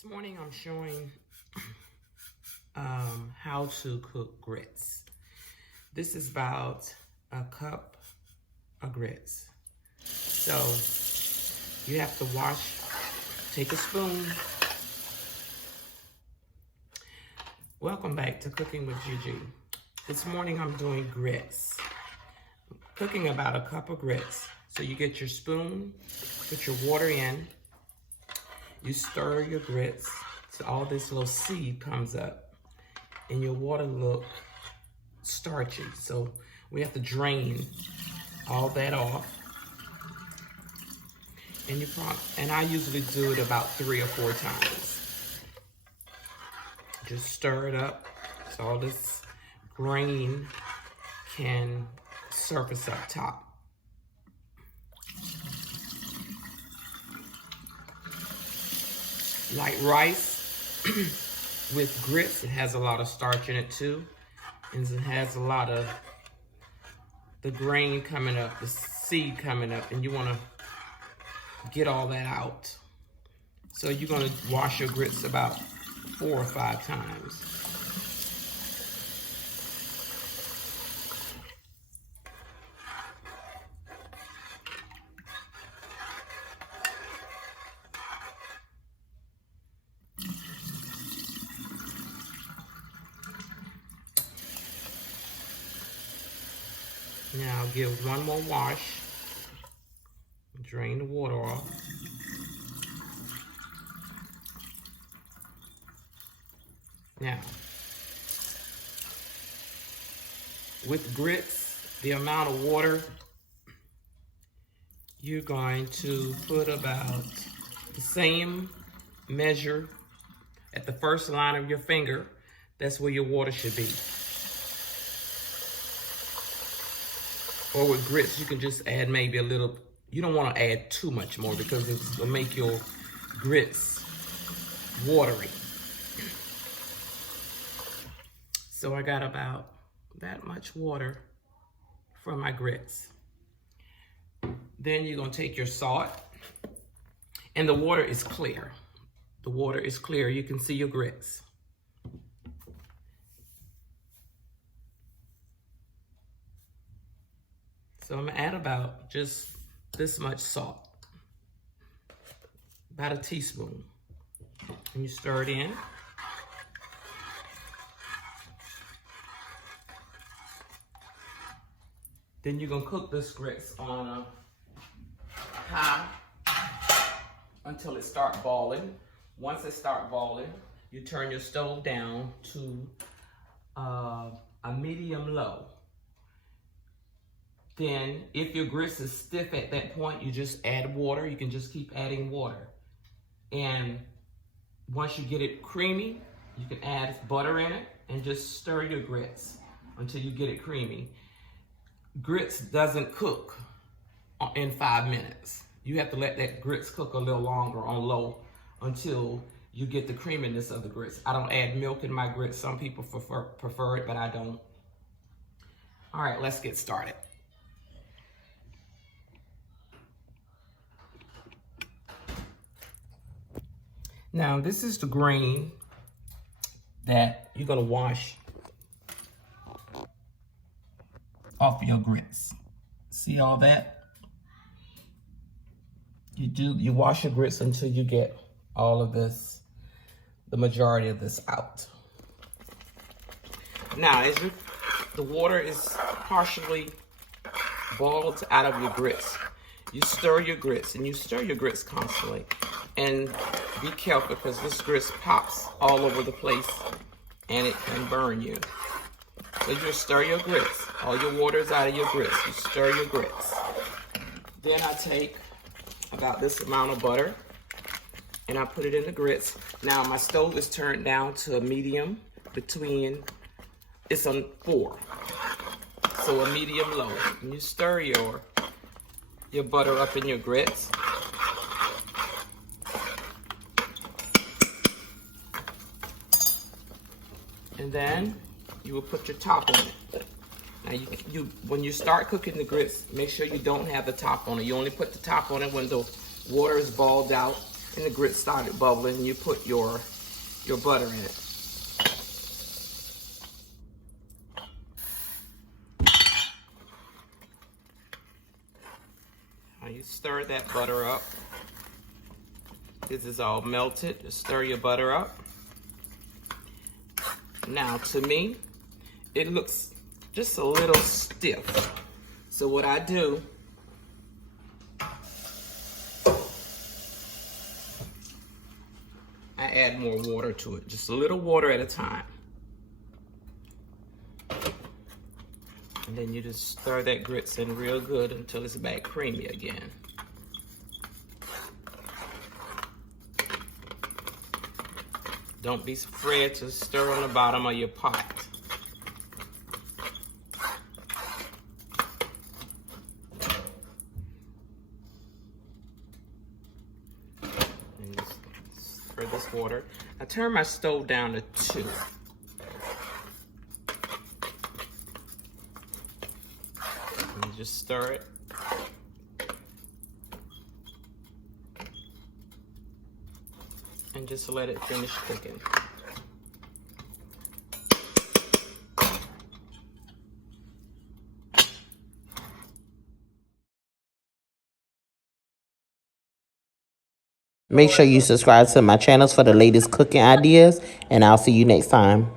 This morning I'm showing how to cook grits. This is about a cup of grits. So you have to take a spoon. Welcome back to Cooking with Gigi. This morning I'm doing grits. Cooking about a cup of grits. So you get your spoon, put your water in, you stir your grits till all this little seed comes up and your water look starchy. So we have to drain all that off. And I usually do it about 3 or 4 times. Just stir it up so all this grain can surface up top. Like rice with grits, it has a lot of starch in it too. And it has a lot of the grain coming up, the seed coming up, and you want to get all that out. So you're going to wash your grits about 4 or 5 times. Now I'll give one more wash. Drain the water off. Now, with grits, the amount of water, you're going to put about the same measure at the first line of your finger. That's where your water should be. Or with grits, you can just add maybe a little. You don't want to add too much more because it's going to make your grits watery. So I got about that much water for my grits. Then you're going to take your salt. And the water is clear. The water is clear. You can see your grits. So I'm gonna add about just this much salt, about a teaspoon. And you stir it in. Then you're gonna cook this grits on a high until it starts boiling. Once it starts boiling, you turn your stove down to a medium low. Then, if your grits is stiff at that point, you just add water. You can just keep adding water. And once you get it creamy, you can add butter in it and just stir your grits until you get it creamy. Grits doesn't cook in 5 minutes. You have to let that grits cook a little longer on low until you get the creaminess of the grits. I don't add milk in my grits. Some people prefer it, but I don't. All right, let's get started. Now, this is the grain that you're going to wash off your grits. See all that? You wash your grits until you get all of this, the majority of this out. Now, as the water is partially boiled out of your grits, you stir your grits, and you stir your grits constantly. And be careful because this grits pops all over the place and it can burn you. So you stir your grits. All your water is out of your grits. You stir your grits. Then I take about this amount of butter and I put it in the grits. Now my stove is turned down to a medium it's on 4. So a medium low. And you stir your butter up in your grits. And then you will put your top on it. Now when you start cooking the grits, make sure you don't have the top on it. You only put the top on it when the water is boiled out and the grits started bubbling, you put your butter in it. Now you stir that butter up. This is all melted. Just stir your butter up. Now, to me, it looks just a little stiff. So what I do, I add more water to it, just a little water at a time. And then you just stir that grits in real good until it's back creamy again. Don't be afraid to stir on the bottom of your pot. And just stir this water. I turn my stove down to 2. And you just stir it. And just let it finish cooking. Make sure you subscribe to my channels for the latest cooking ideas, and I'll see you next time.